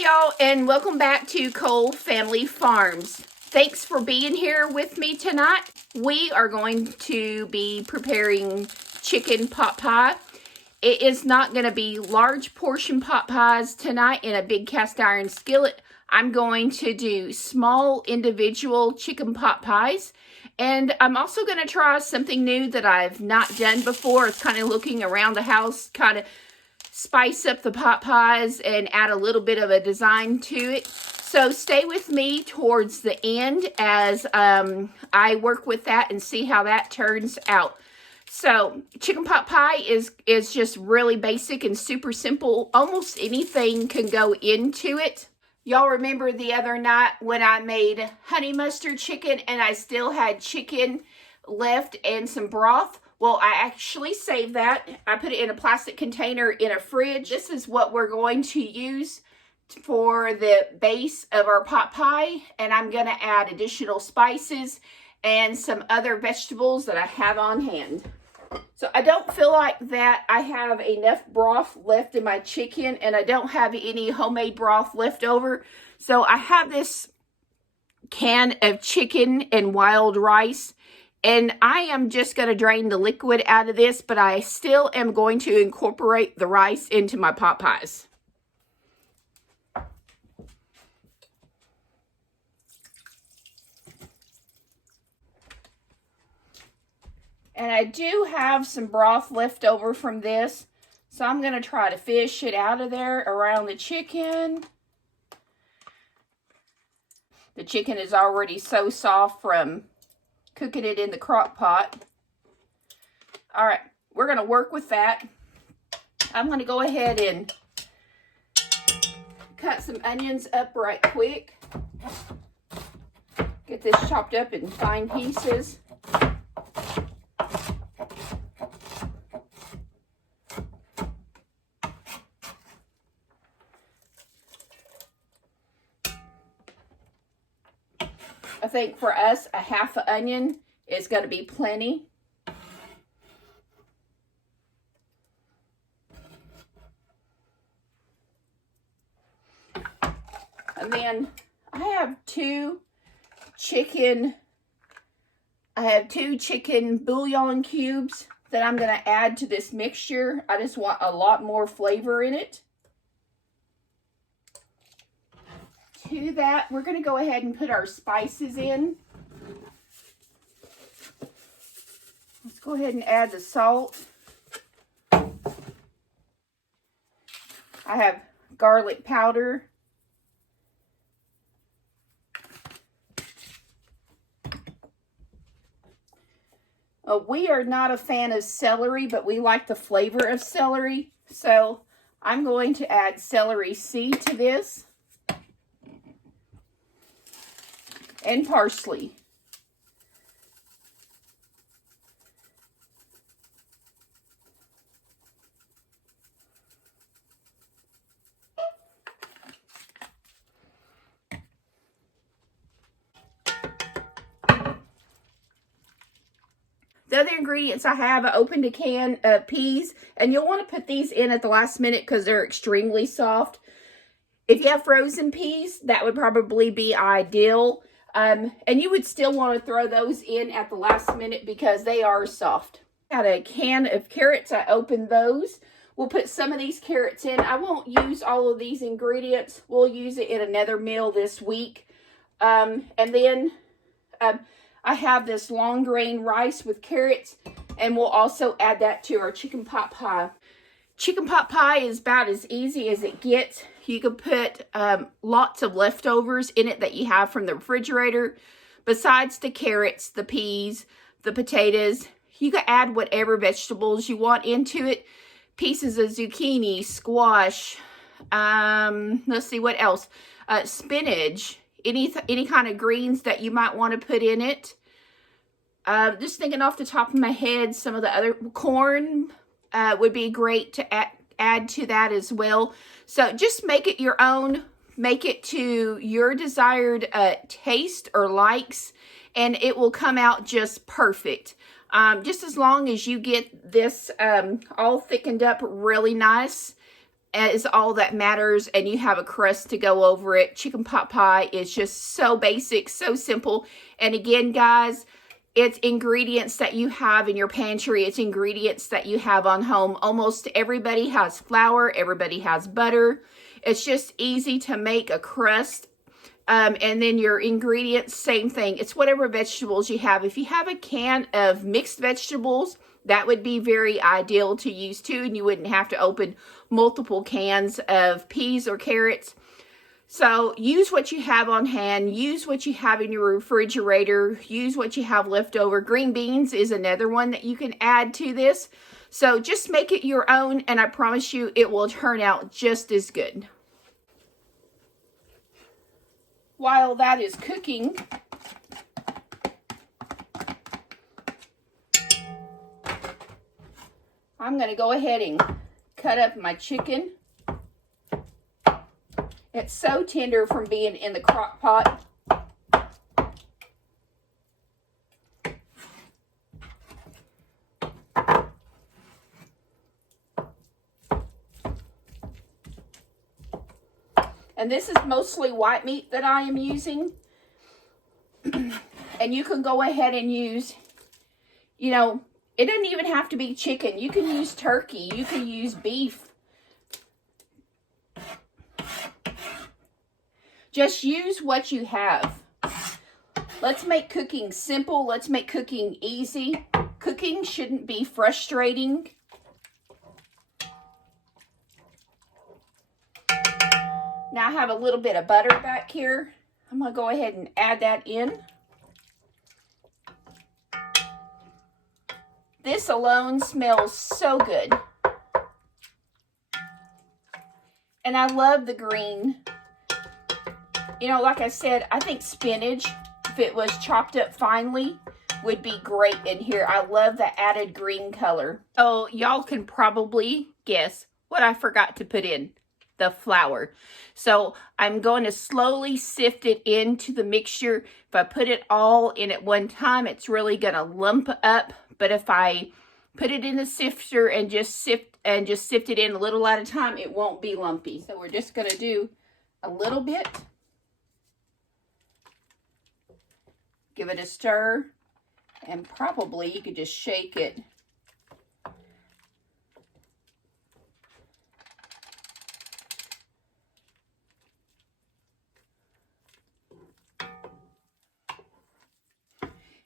Hi y'all, and welcome back to Cole Family Farms. Thanks for being here with me tonight. We are going to be preparing chicken pot pie. It is not going to be large portion pot pies tonight in a big cast iron skillet. I'm going to do small individual chicken pot pies. And I'm also going to try something new that I've not done before. It's kind of looking around the house, kind of spice up the pot pies and add a little bit of a design to it. So stay with me towards the end as I work with that and see how that turns out. So chicken pot pie is just really basic and super simple. Almost anything can go into it. Y'all remember the other night when I made honey mustard chicken and I still had chicken left and some broth? Well, I actually saved that. I put it in a plastic container in a fridge. This is what we're going to use for the base of our pot pie. And I'm going to add additional spices and some other vegetables that I have on hand. So I don't feel like that I have enough broth left in my chicken, and I don't have any homemade broth left over. So I have this can of chicken and wild rice, and I am just going to drain the liquid out of this, but I still am going to incorporate the rice into my pot pies. And I do have some broth left over from this, so I'm going to try to fish it out of there around the chicken. The chicken is already so soft from cooking it in the crock pot. All right, we're going to work with that. I'm going to go ahead and cut some onions up right quick. Get this chopped up in fine pieces. I think for us, a half an onion is going to be plenty. And then I have two chicken bouillon cubes that I'm going to add to this mixture. I just want a lot more flavor in it. To that, we're going to go ahead and put our spices in. Let's go ahead and add the salt. I have garlic powder. We are not a fan of celery, but we like the flavor of celery. So I'm going to add celery seed to this. And parsley. The other ingredients I have, I opened a can of peas, and you'll want to put these in at the last minute because they're extremely soft. If you have frozen peas, that would probably be ideal. And you would still want to throw those in at the last minute because they are soft. Got a can of carrots. I opened those. We'll put some of these carrots in. I won't use all of these ingredients. We'll use it in another meal this week. And then I have this long grain rice with carrots, and we'll also add that to our chicken pot pie. Chicken pot pie is about as easy as it gets. You can put lots of leftovers in it that you have from the refrigerator. Besides the carrots, the peas, the potatoes, you can add whatever vegetables you want into it. Pieces of zucchini, squash, let's see what else. Spinach, any kind of greens that you might want to put in it. Just thinking off the top of my head, some of the other corn would be great to add to that as well. So just make it your own. Make it to your desired taste or likes, and it will come out just perfect. Just as long as you get this all thickened up really nice, is all that matters, and you have a crust to go over it. Chicken pot pie is just so basic, so simple. And again, guys, it's ingredients that you have in your pantry. It's ingredients that you have on home. Almost everybody has flour. Everybody has butter. It's just easy to make a crust. And then your ingredients, same thing. It's whatever vegetables you have. If you have a can of mixed vegetables, that would be very ideal to use too, and you wouldn't have to open multiple cans of peas or carrots. So use what you have on hand. Use what you have in your refrigerator. Use what you have left over. Green beans is another one that you can add to this. So just make it your own, and I promise you it will turn out just as good. While that is cooking, I'm going to go ahead and cut up my chicken. It's so tender from being in the crock pot. And this is mostly white meat that I am using. And you can go ahead and use, you know, it doesn't even have to be chicken. You can use turkey. You can use beef. Just use what you have. Let's make cooking simple. Let's make cooking easy. Cooking shouldn't be frustrating. Now I have a little bit of butter back here. I'm going to go ahead and add that in. This alone smells so good. And I love the green. You know, like I said, I think spinach, if it was chopped up finely, would be great in here. I love the added green color. Oh, y'all can probably guess what I forgot to put in. The flour. So I'm going to slowly sift it into the mixture. If I put it all in at one time, it's really going to lump up. But if I put it in the sifter and just sift it in a little at a time, it won't be lumpy. So we're just going to do a little bit. Give it a stir, and probably you could just shake it.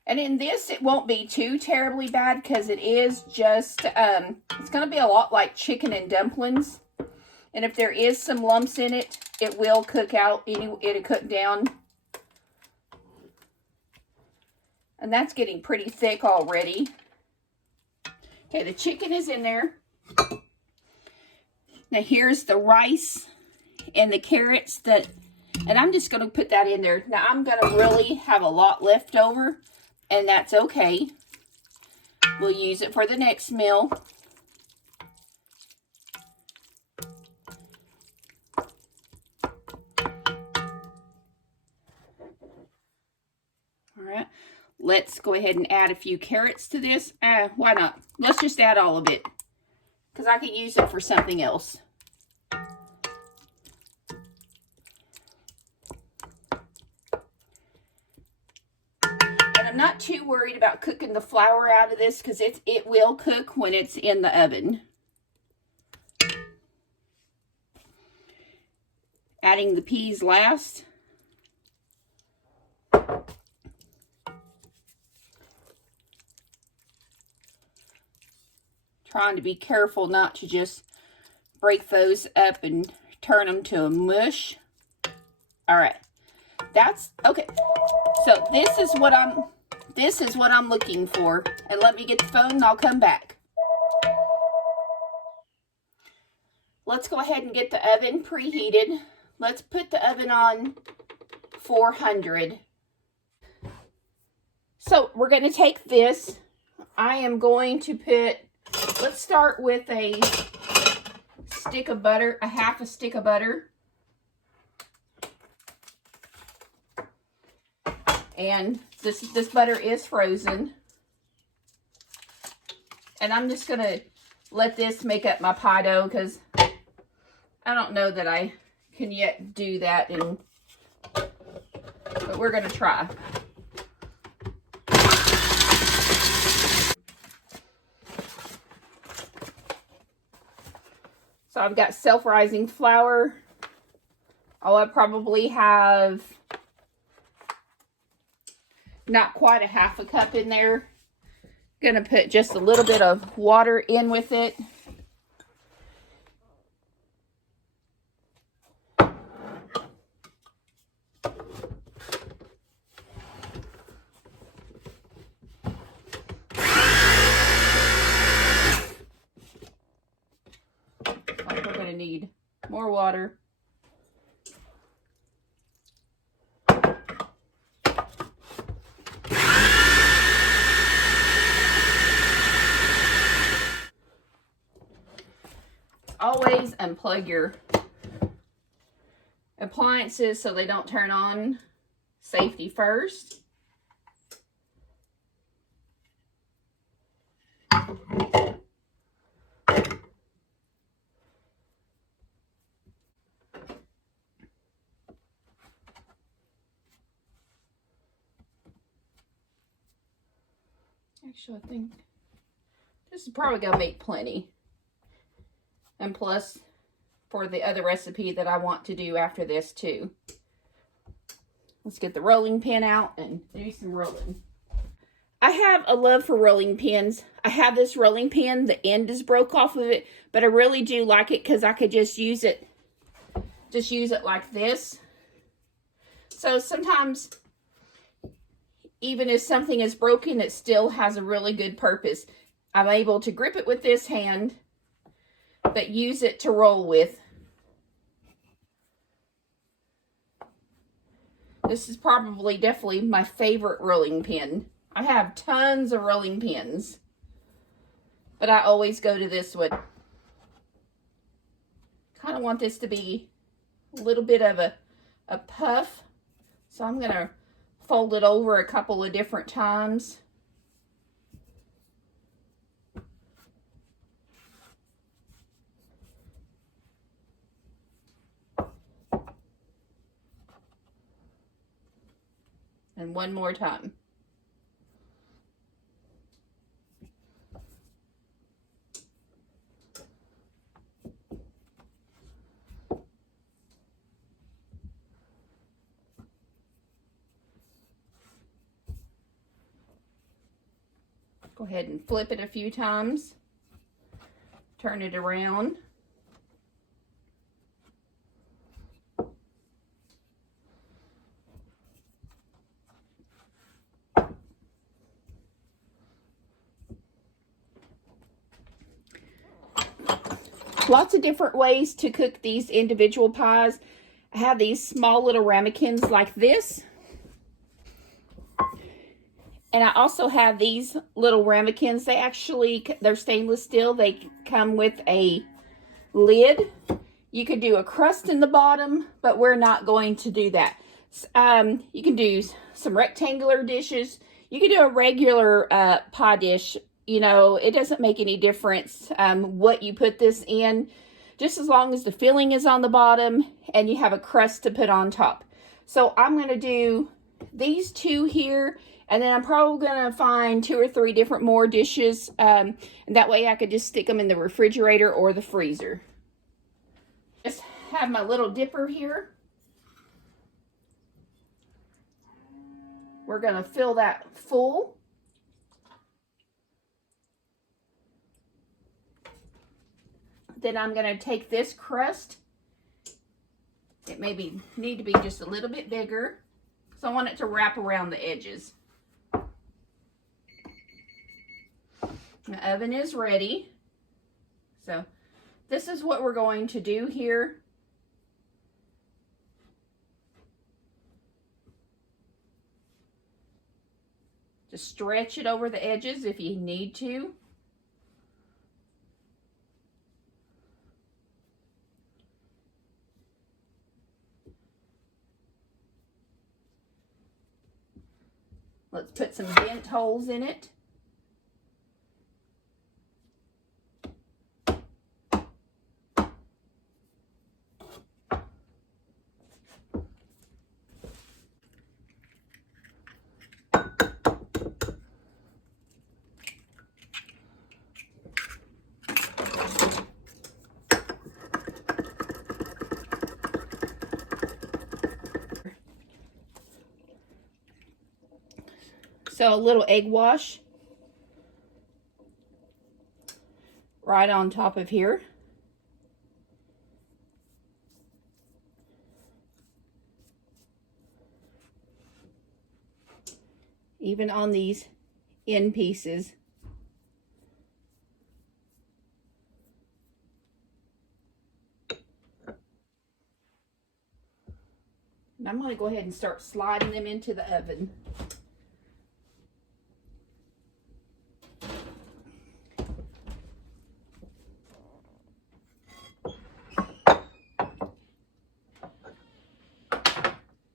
And in this, it won't be too terribly bad because it is just, it's going to be a lot like chicken and dumplings. And if there is some lumps in it, it will cook out, it'll cook down. And that's getting pretty thick already. Okay, the chicken is in there. Now here's the rice and the carrots and I'm just going to put that in there. Now I'm going to really have a lot left over. And that's okay. We'll use it for the next meal. All right. Let's go ahead and add a few carrots to this. Why not? Let's just add all of it, because I could use it for something else. I'm not too worried about cooking the flour out of this because it will cook when it's in the oven. Adding the peas last. Trying to be careful not to just break those up and turn them to a mush. All right. That's okay. So this is what I'm looking for. And let me get the phone and I'll come back. Let's go ahead and get the oven preheated. Let's put the oven on 400. So we're going to take this. I am going to put, let's start with a stick of butter, a half a stick of butter. And this butter is frozen. And I'm just going to let this make up my pie dough because I don't know that I can yet do that, but we're going to try. So I've got self-rising flour. Oh, I probably have not quite a half a cup in there. Gonna put just a little bit of water in with it. We're gonna need more water. Always unplug your appliances so they don't turn on. Safety first. Actually, I think this is probably gonna make plenty. And plus, for the other recipe that I want to do after this too. Let's get the rolling pin out and do some rolling. I have a love for rolling pins. I have this rolling pin. The end is broke off of it, but I really do like it because I could just use it like this. So sometimes, even if something is broken, it still has a really good purpose. I'm able to grip it with this hand, but use it to roll with. This is probably definitely my favorite rolling pin. I have tons of rolling pins, but I always go to this one. Kind of want this to be a little bit of a puff, so I'm going to fold it over a couple of different times. And one more time. Go ahead and flip it a few times. Turn it around. Lots of different ways to cook these individual pies. I have these small little ramekins like this. And I also have these little ramekins. They're stainless steel. They come with a lid. You could do a crust in the bottom, but we're not going to do that. You can do some rectangular dishes. You can do a regular pie dish. You know, it doesn't make any difference what you put this in, just as long as the filling is on the bottom and you have a crust to put on top. So I'm going to do these two here, and then I'm probably going to find 2 or 3 different more dishes, and that way I could just stick them in the refrigerator or the freezer. Just have my little dipper here. We're going to fill that full. Then I'm going to take this crust. It maybe need to be just a little bit bigger, so I want it to wrap around the edges. The oven is ready. So this is what we're going to do here. Just stretch it over the edges if you need to. Let's put some vent holes in it. So a little egg wash right on top of here. Even on these end pieces. And I'm going to go ahead and start sliding them into the oven.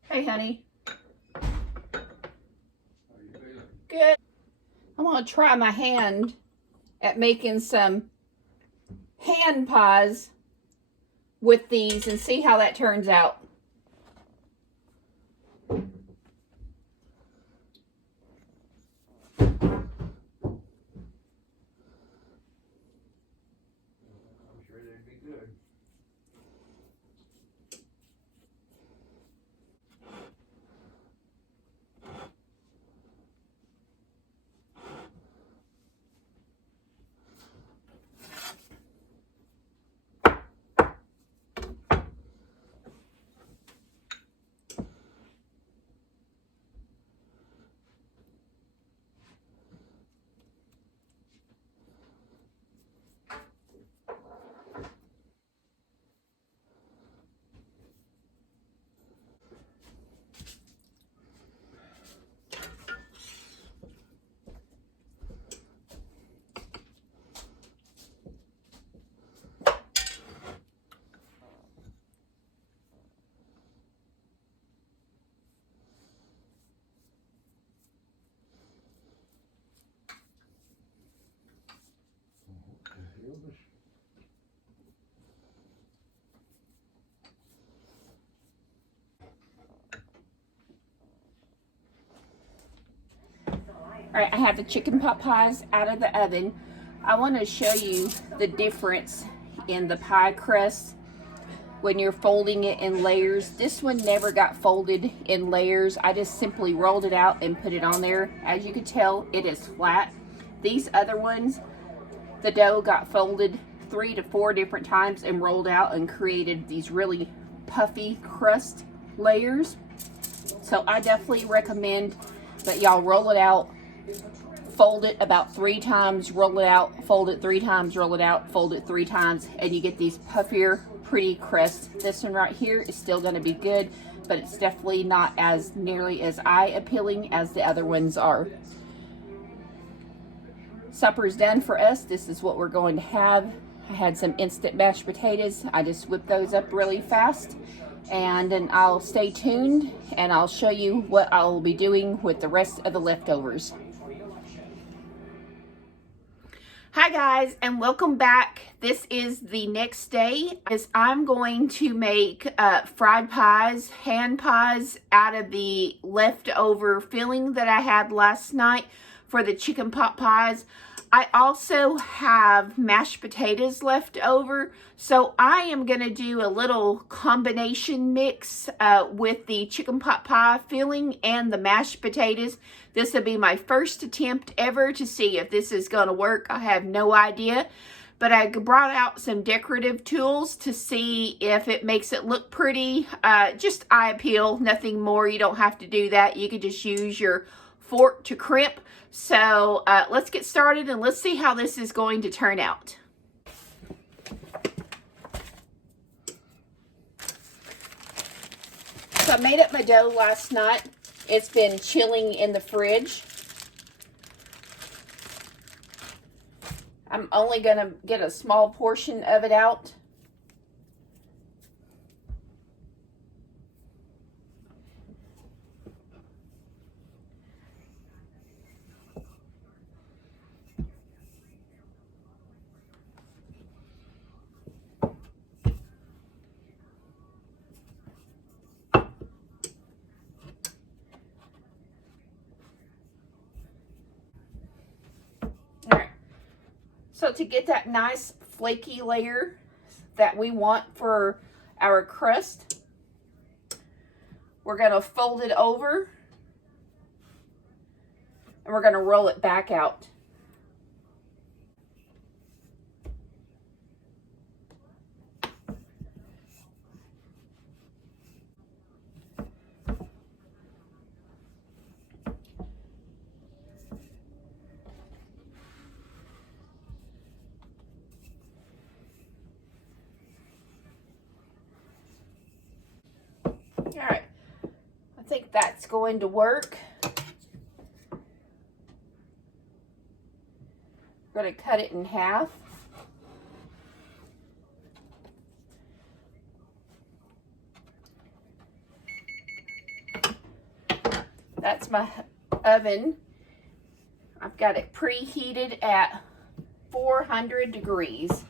Hey, honey. Good. I'm going to try my hand at making some hand pies with these and see how that turns out. All right, I have the chicken pot pies out of the oven. I want to show you the difference in the pie crust when you're folding it in layers. This one never got folded in layers. I just simply rolled it out and put it on there. As you can tell, it is flat. These other ones, the dough got folded 3 to 4 different times and rolled out and created these really puffy crust layers. So I definitely recommend that y'all roll it out, fold it about 3 times, roll it out, fold it 3 times, roll it out, fold it 3 times, and you get these puffier, pretty crusts. This one right here is still going to be good, but it's definitely not as nearly as eye appealing as the other ones are. Supper's done for us. This is what we're going to have. I had some instant mashed potatoes. I just whipped those up really fast. And then I'll stay tuned and I'll show you what I'll be doing with the rest of the leftovers. Hi guys, and welcome back. This is the next day. I'm going to make fried pies, hand pies out of the leftover filling that I had last night for the chicken pot pies. I also have mashed potatoes left over, so I am going to do a little combination mix with the chicken pot pie filling and the mashed potatoes. This will be my first attempt ever to see if this is going to work. I have no idea, but I brought out some decorative tools to see if it makes it look pretty. Just eye appeal, nothing more. You don't have to do that. You can just use your fork to crimp. So let's get started and let's see how this is going to turn out. So I made up my dough last night. It's been chilling in the fridge. I'm only going to get a small portion of it out. So to get that nice flaky layer that we want for our crust, we're going to fold it over and we're going to roll it back out. All right, I think that's going to work. We're going to cut it in half. That's my oven. I've got it preheated at 400 degrees.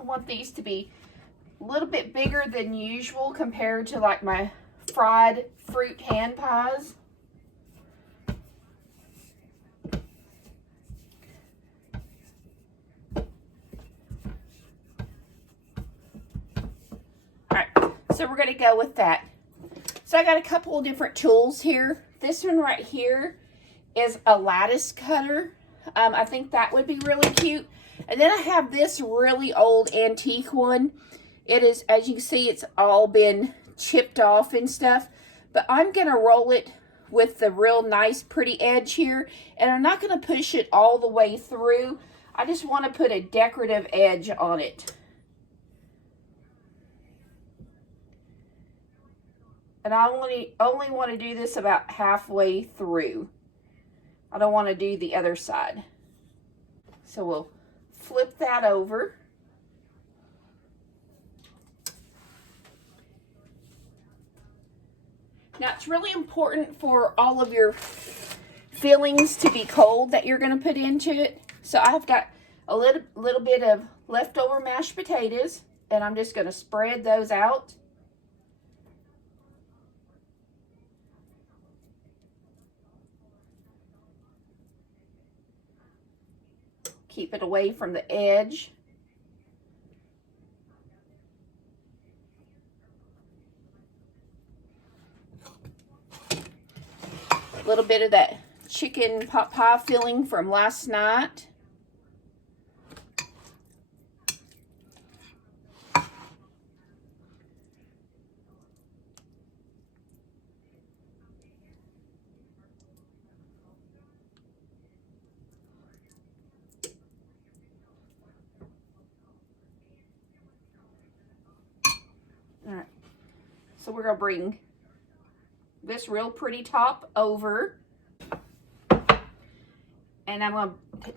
I want these to be a little bit bigger than usual compared to like my fried fruit hand pies. Alright, so we're going to go with that. So I got a couple of different tools here. This one right here is a lattice cutter. I think that would be really cute. And then I have this really old antique one. It is, as you can see, it's all been chipped off and stuff. But I'm going to roll it with the real nice pretty edge here. And I'm not going to push it all the way through. I just want to put a decorative edge on it. And I only want to do this about halfway through. I don't want to do the other side. So we'll flip that over. Now it's really important for all of your fillings to be cold that you're going to put into it. So I've got a little bit of leftover mashed potatoes, and I'm just going to spread those out. Keep it away from the edge. A little bit of that chicken pot pie filling from last night. All right, so we're gonna bring this real pretty top over, and I'm gonna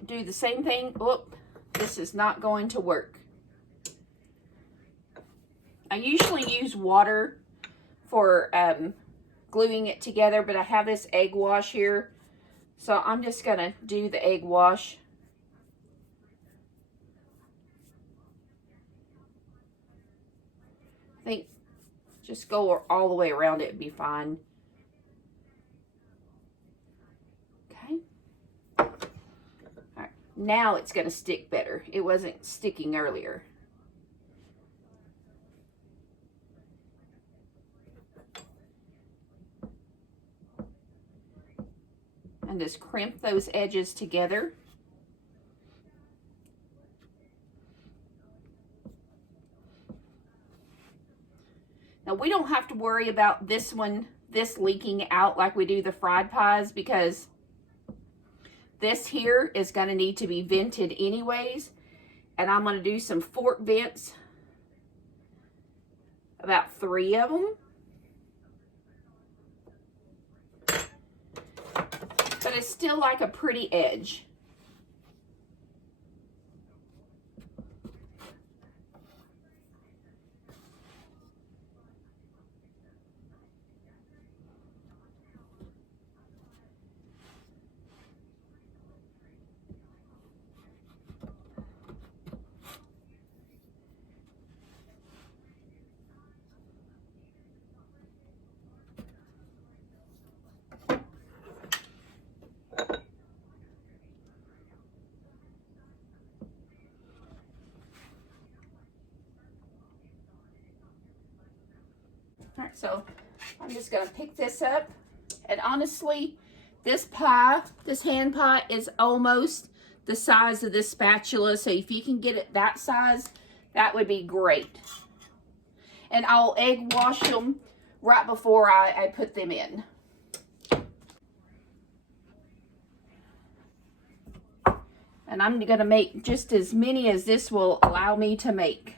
do the same thing. Oop, this is not going to work. I usually use water for gluing it together, but I have this egg wash here, so I'm just gonna do the egg wash. I think just go all the way around it and be fine. Okay. All right. Now it's going to stick better. It wasn't sticking earlier. And just crimp those edges together. Now we don't have to worry about this leaking out like we do the fried pies, because this here is going to need to be vented anyways. And I'm going to do some fork vents, about 3 of them. But it's still like a pretty edge. Alright, so I'm just going to pick this up. And honestly, this hand pie is almost the size of this spatula. So if you can get it that size, that would be great. And I'll egg wash them right before I put them in. And I'm going to make just as many as this will allow me to make.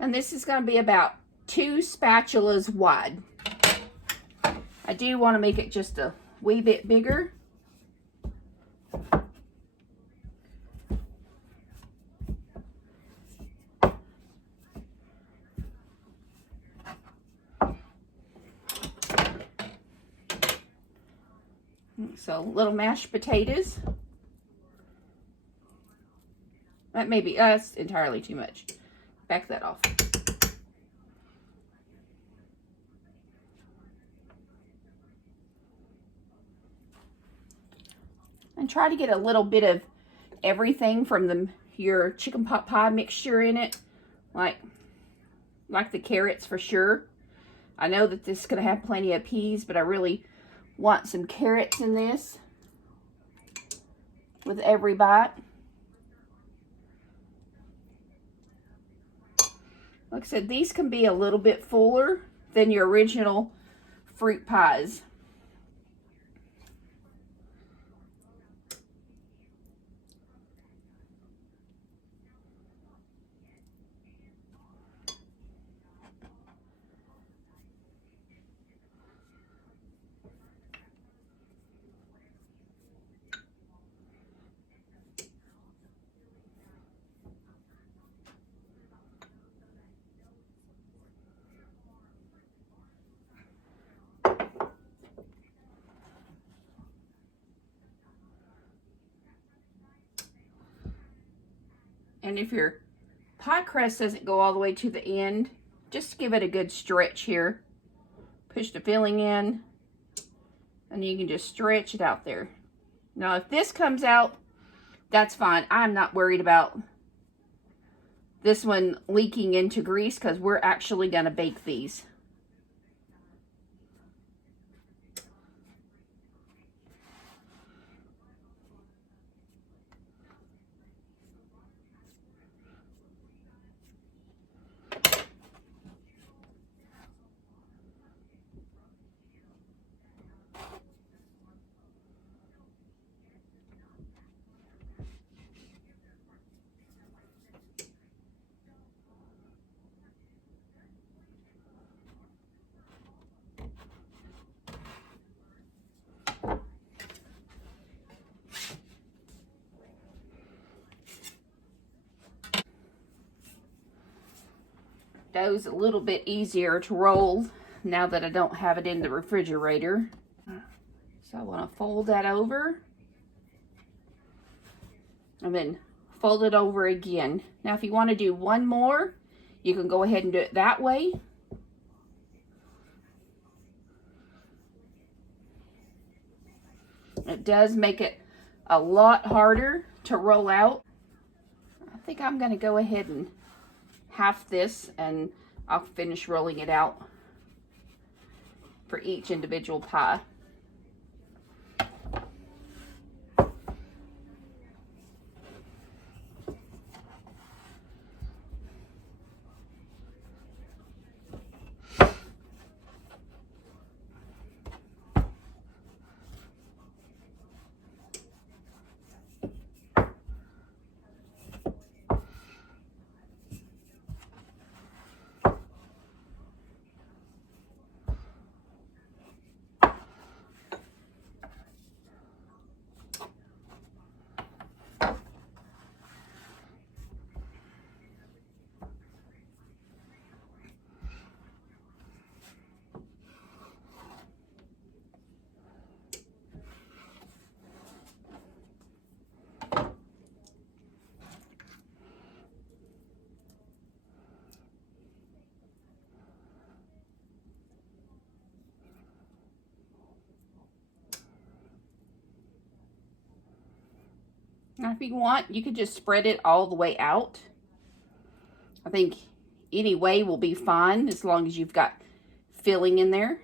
And this is going to be about 2 spatulas wide. I do want to make it just a wee bit bigger. So little mashed potatoes. That may be, that's entirely too much. Back that off. And try to get a little bit of everything from your chicken pot pie mixture in it. Like the carrots for sure. I know that this is going to have plenty of peas, but I really want some carrots in this with every bite. Like I said, these can be a little bit fuller than your original fruit pies. And if your pie crust doesn't go all the way to the end, just give it a good stretch here. Push the filling in, and you can just stretch it out there. Now, if this comes out, that's fine. I'm not worried about this one leaking into grease because we're actually going to bake these. Dough's a little bit easier to roll now that I don't have it in the refrigerator. So I want to fold that over and then fold it over again. Now if you want to do one more, you can go ahead and do it that way. It does make it a lot harder to roll out. I think I'm going to go ahead and half this, and I'll finish rolling it out for each individual pie. Now, if you want, you could just spread it all the way out. I think any way will be fine as long as you've got filling in there.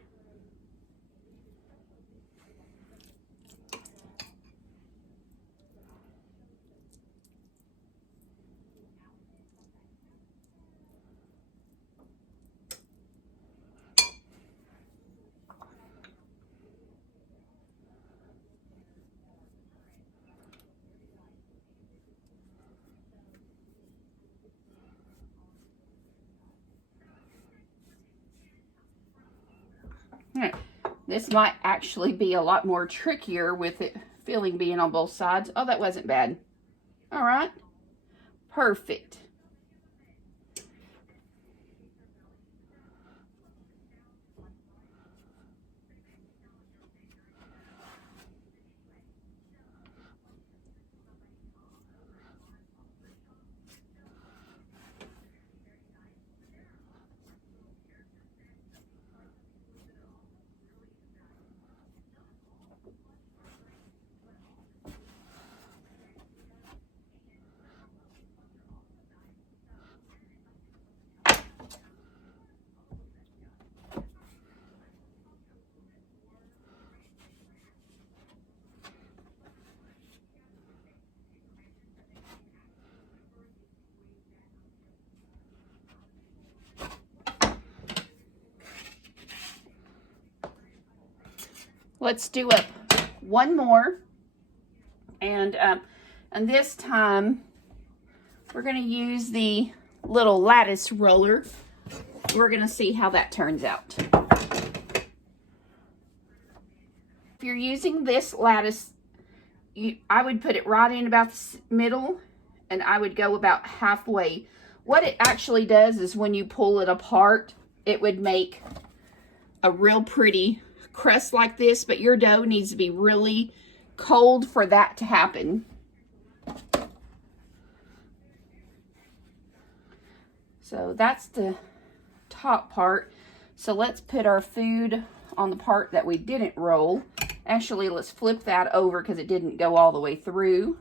All right. This might actually be a lot more trickier with it filling being on both sides. Oh, that wasn't bad. All right. Perfect. Let's do up one more, and this time we're going to use the little lattice roller. We're going to see how that turns out. If you're using this lattice, I would put it right in about the middle, and I would go about halfway. What it actually does is when you pull it apart, it would make a real pretty crust like this, but your dough needs to be really cold for that to happen. So that's the top part. So let's put our food on the part that we didn't roll. Actually, let's flip that over because it didn't go all the way through.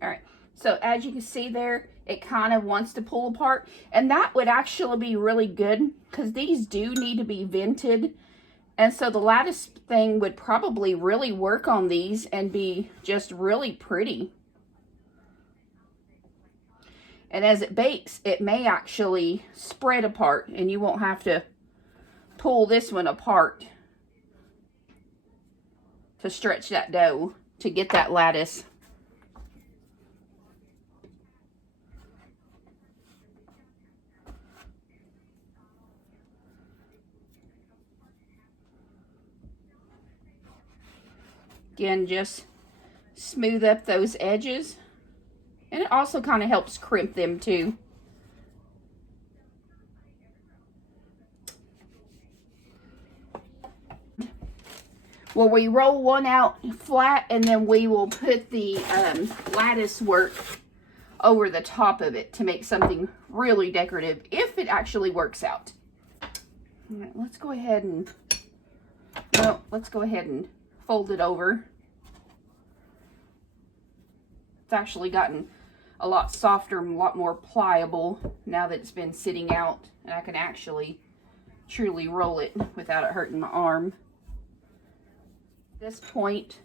All right, so as you can see there, it kind of wants to pull apart, and that would actually be really good because these do need to be vented, and so the lattice thing would probably really work on these and be just really pretty. And as it bakes, it may actually spread apart, and you won't have to pull this one apart to stretch that dough to get that lattice. Again, just smooth up those edges. And it also kind of helps crimp them too. Well, we roll one out flat, and then we will put the lattice work over the top of it to make something really decorative, if it actually works out. All right, let's go ahead and, well, let's go ahead and fold it over. It's actually gotten a lot softer and a lot more pliable now that it's been sitting out, and I can actually truly roll it without it hurting my arm. At this point,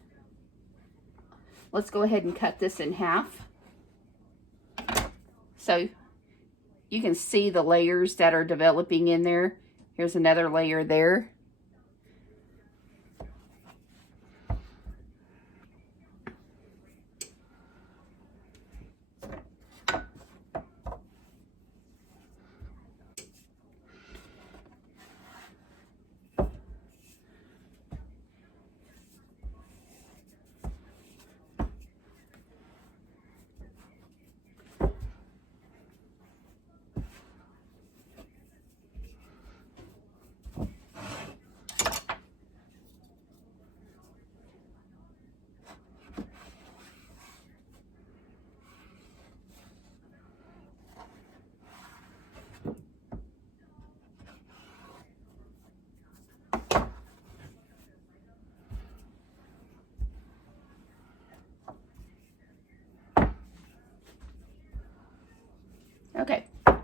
let's go ahead and cut this in half. So you can see the layers that are developing in there. Here's another layer there. Okay. Let's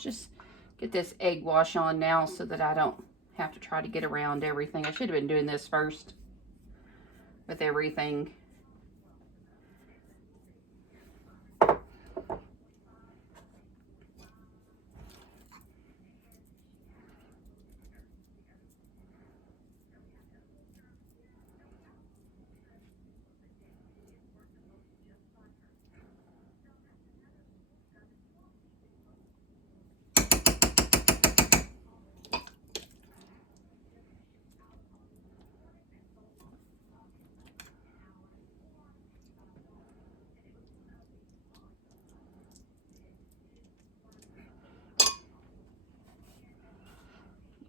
just get this egg wash on now so that I don't have to try to get around everything. I should have been doing this first with everything.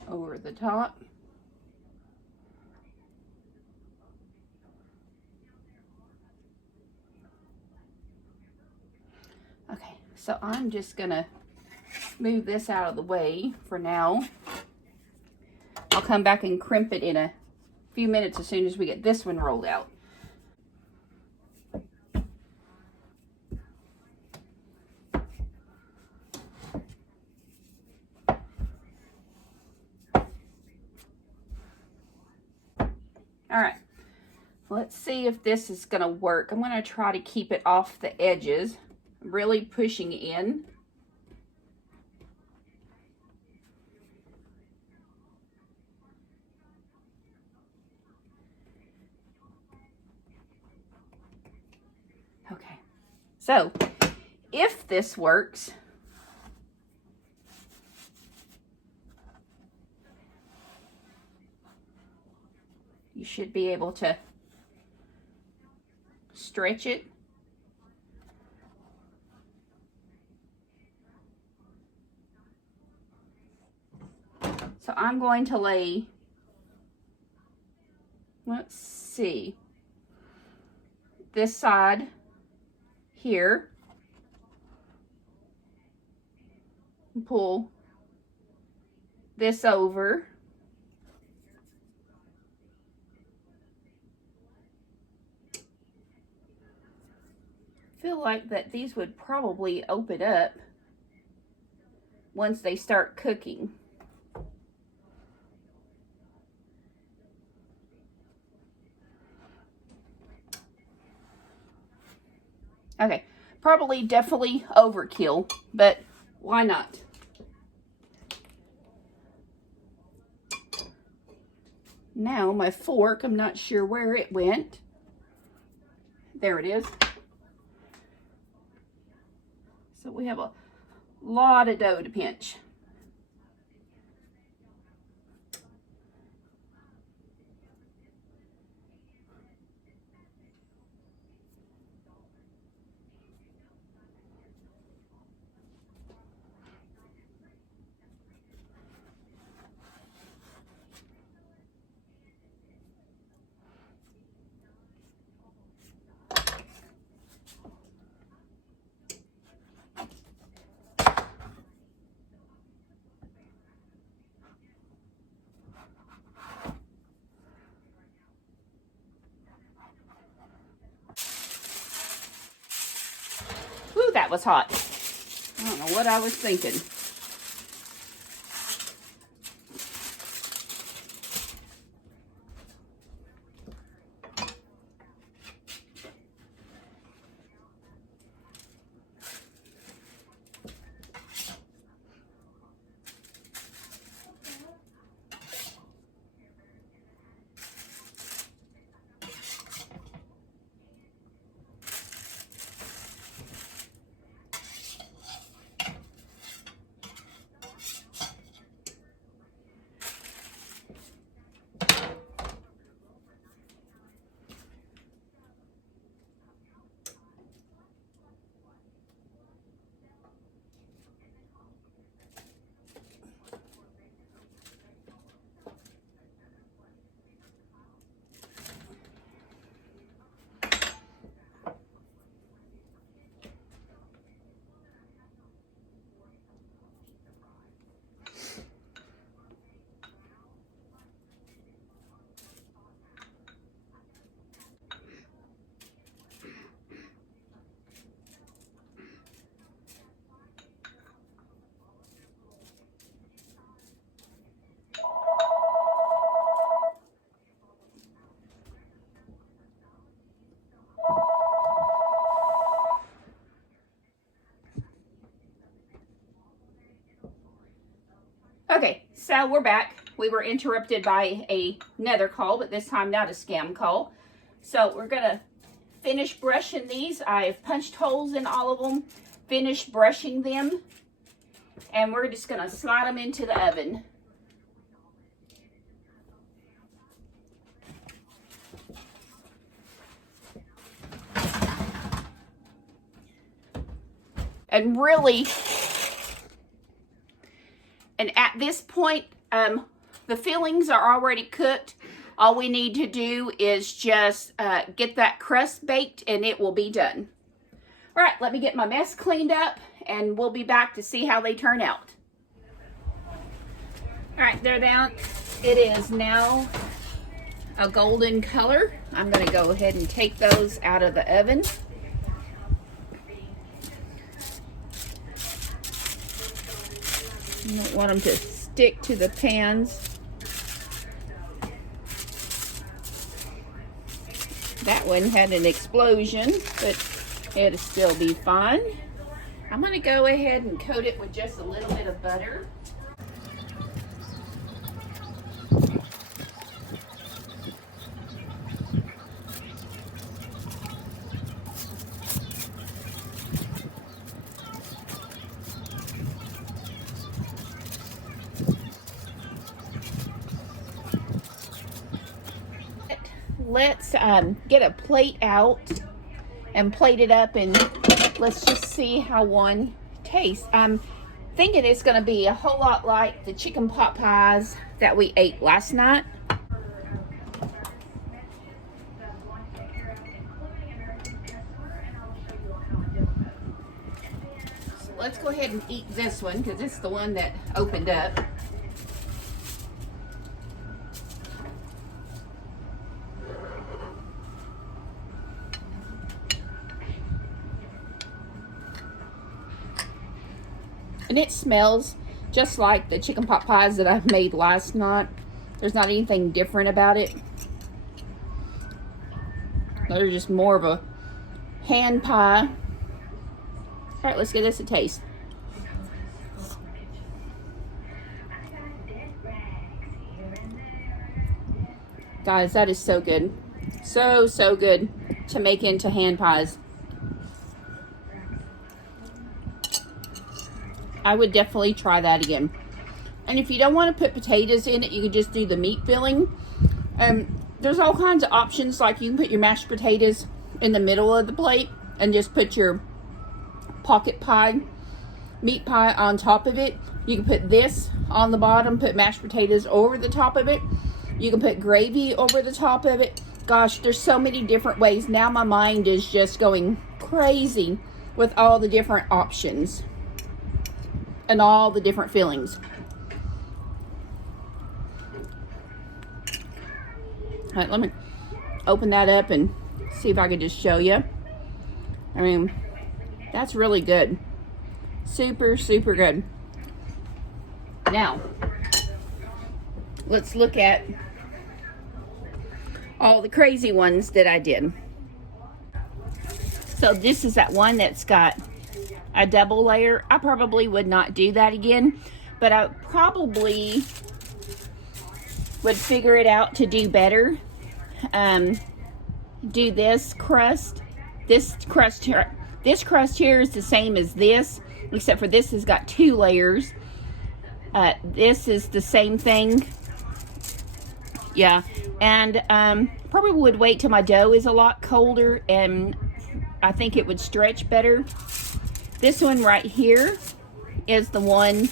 Over the top. Okay, so I'm just gonna move this out of the way for now. I'll come back and crimp it in a few minutes as soon as we get this one rolled out. All right, let's see if this is gonna work. I'm gonna try to keep it off the edges, really pushing in. Okay, so if this works, you should be able to stretch it. So I'm going to lay, let's see, this side here, pull this over, feel like that these would probably open up once they start cooking. Okay, probably definitely overkill, but why not? Now my fork, I'm not sure where it went. There it is. So we have a lot of dough to pinch. Ooh, that was hot. I don't know what I was thinking. Okay, so we're back. We were interrupted by another call, but this time not a scam call. So we're gonna finish brushing these. I've punched holes in all of them, finished brushing them, and we're just gonna slide them into the oven. And really, and at this point, the fillings are already cooked. All we need to do is just get that crust baked and it will be done. All right, let me get my mess cleaned up and we'll be back to see how they turn out. All right, they're down. It is now a golden color. I'm gonna go ahead and take those out of the oven. You don't want them to stick to the pans. That one had an explosion, but it'll still be fine. I'm gonna go ahead and coat it with just a little bit of butter. Let's get a plate out and plate it up, and let's just see how one tastes. I'm thinking it's going to be a whole lot like the chicken pot pies that we ate last night. So let's go ahead and eat this one because it's the one that opened up. And it smells just like the chicken pot pies that I've made last night. There's not anything different about it. They're just more of a hand pie. All right, let's give this a taste. Guys, that is so good. So good to make into hand pies. I would definitely try that again. And if you don't want to put potatoes in it, you can just do the meat filling. There's all kinds of options, like you can put your mashed potatoes in the middle of the plate and just put your pocket pie, meat pie on top of it. You can put this on the bottom, put mashed potatoes over the top of it. You can put gravy over the top of it. Gosh, there's so many different ways. Now my mind is just going crazy with all the different options and all the different fillings. All right, let me open that up and see if I can just show you. I mean, that's really good. Super good. Now, let's look at all the crazy ones that I did. So this is that one that's got a double layer. I probably would not do that again, but I probably would figure it out to do better. Do this crust. This crust here is the same as this, except for this has got 2 layers. This is the same thing. Yeah, and probably would wait till my dough is a lot colder, and I think it would stretch better. This one right here is the one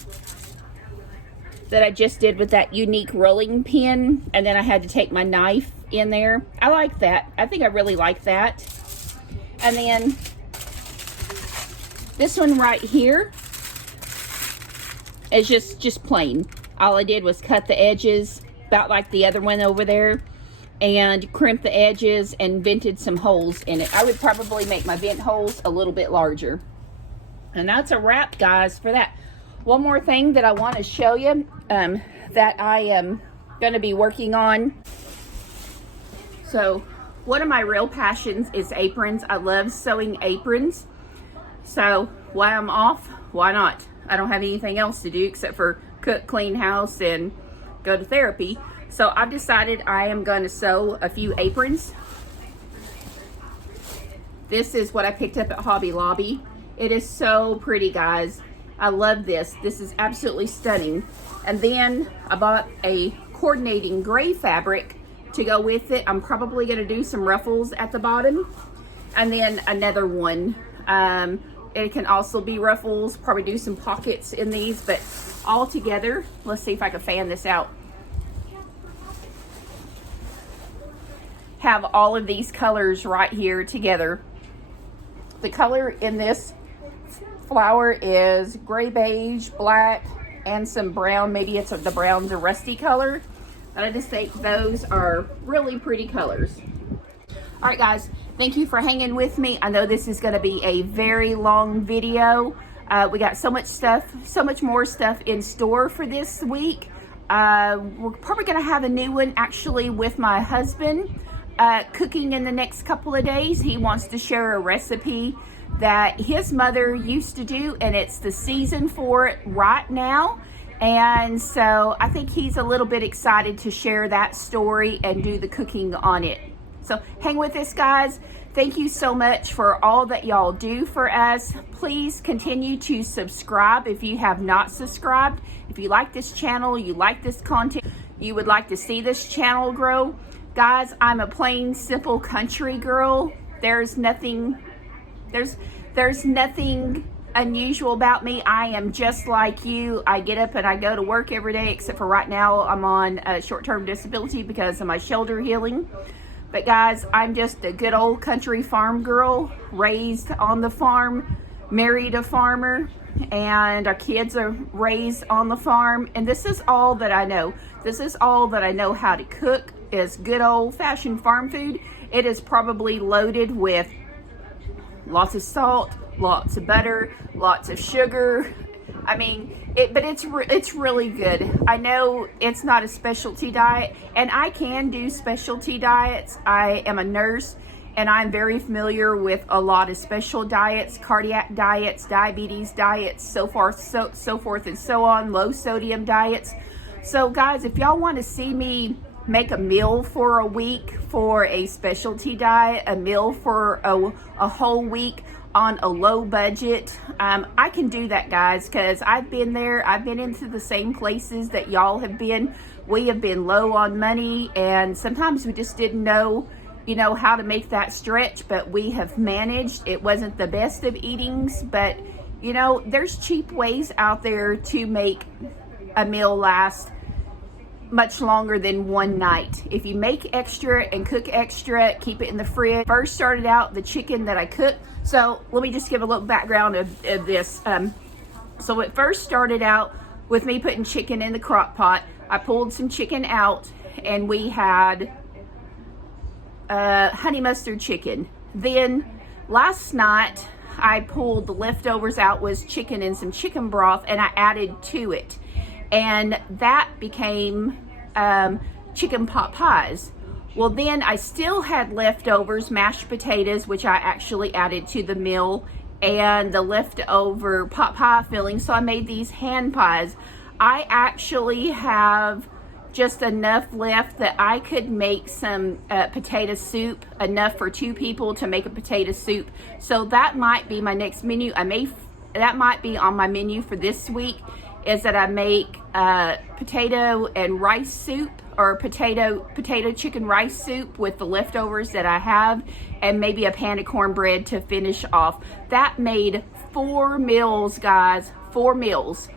that I just did with that unique rolling pin, and then I had to take my knife in there. I like that. I think I really like that. And then this one right here is just plain. All I did was cut the edges about like the other one over there and crimp the edges and vented some holes in it. I would probably make my vent holes a little bit larger. And that's a wrap, guys, for that. One more thing that I want to show you that I am going to be working on. So one of my real passions is aprons. I love sewing aprons. So while I'm off, why not? I don't have anything else to do except for cook, clean house, and go to therapy. So I've decided I am going to sew a few aprons. This is what I picked up at Hobby Lobby. It is so pretty, guys. I love this. This is absolutely stunning. And then I bought a coordinating gray fabric to go with it. I'm probably going to do some ruffles at the bottom. And then another one. It can also be ruffles. Probably do some pockets in these. But all together, let's see if I can fan this out. Have all of these colors right here together. The color in this flower is gray, beige, black, and some brown. Maybe it's the brown's a rusty color, but I just think those are really pretty colors. All right, guys, thank you for hanging with me. I know this is going to be a very long video. We got so much stuff, so much more stuff in store for this week. We're probably going to have a new one actually with my husband cooking in the next couple of days. He wants to share a recipe that his mother used to do, and it's the season for it right now. And so I think he's a little bit excited to share that story and do the cooking on it. So hang with us, guys. Thank you so much for all that y'all do for us. Please continue to subscribe if you have not subscribed. If you like this channel, you like this content, you would like to see this channel grow. Guys, I'm a plain, simple country girl. There's nothing unusual about me. I am just like you. I get up and I go to work every day, except for right now I'm on a short-term disability because of my shoulder healing. But guys, I'm just a good old country farm girl, raised on the farm, married a farmer, and our kids are raised on the farm. And this is all that I know. This is all that I know how to cook, is good old-fashioned farm food. It is probably loaded with lots of salt, lots of butter, lots of sugar. I mean, but it's really good. I know it's not a specialty diet, and I can do specialty diets. I am a nurse, and I'm very familiar with a lot of special diets, cardiac diets, diabetes diets, so forth and so on, low sodium diets. So guys, if y'all want to see me make a meal for a week for a specialty diet, a meal for a whole week on a low budget, I can do that, guys, because I've been there. I've been into the same places that y'all have been. We have been low on money, and sometimes we just didn't know, how to make that stretch, but we have managed. It wasn't the best of eatings, but there's cheap ways out there to make a meal last much longer than one night. If you make extra and cook extra, keep it in the fridge. First started out the chicken that I cooked. So let me just give a little background of this. So it first started out with me putting chicken in the crock pot. I pulled some chicken out, and we had honey mustard chicken. Then last night I pulled the leftovers out, was chicken and some chicken broth, and I added to it. And that became chicken pot pies. Well, then I still had leftovers, mashed potatoes, which I actually added to the meal, and the leftover pot pie filling. So I made these hand pies. I actually have just enough left that I could make some potato soup, enough for 2 people to make a potato soup. So that might be my next menu. That might be on my menu for this week, is that I make potato and rice soup, or potato chicken rice soup with the leftovers that I have, and maybe a pan of cornbread to finish off. That made 4 meals, guys, 4 meals.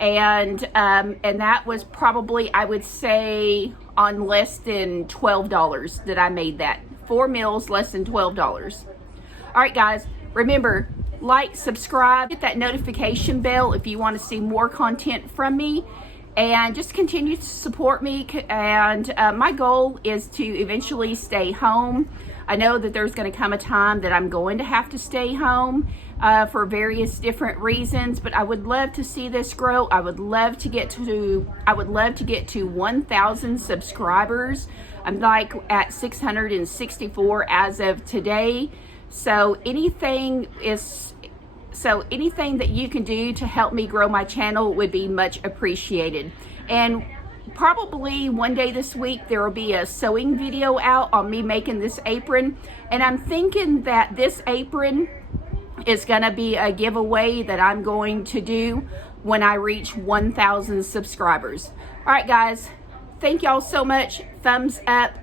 And that was probably, I would say, on less than $12 that I made that. 4 meals, less than $12. All right, guys, remember, like, subscribe, hit that notification bell if you want to see more content from me, and just continue to support me. And my goal is to eventually stay home. I know that there's going to come a time that I'm going to have to stay home for various different reasons, but I would love to see this grow. I would love to get to 1,000 subscribers. I'm like at 664 as of today. So anything is So anything that you can do to help me grow my channel would be much appreciated. And probably one day this week there will be a sewing video out on me making this apron, and I'm thinking that this apron is going to be a giveaway that I'm going to do when I reach 1,000 subscribers. All right, guys, thank y'all so much. Thumbs up.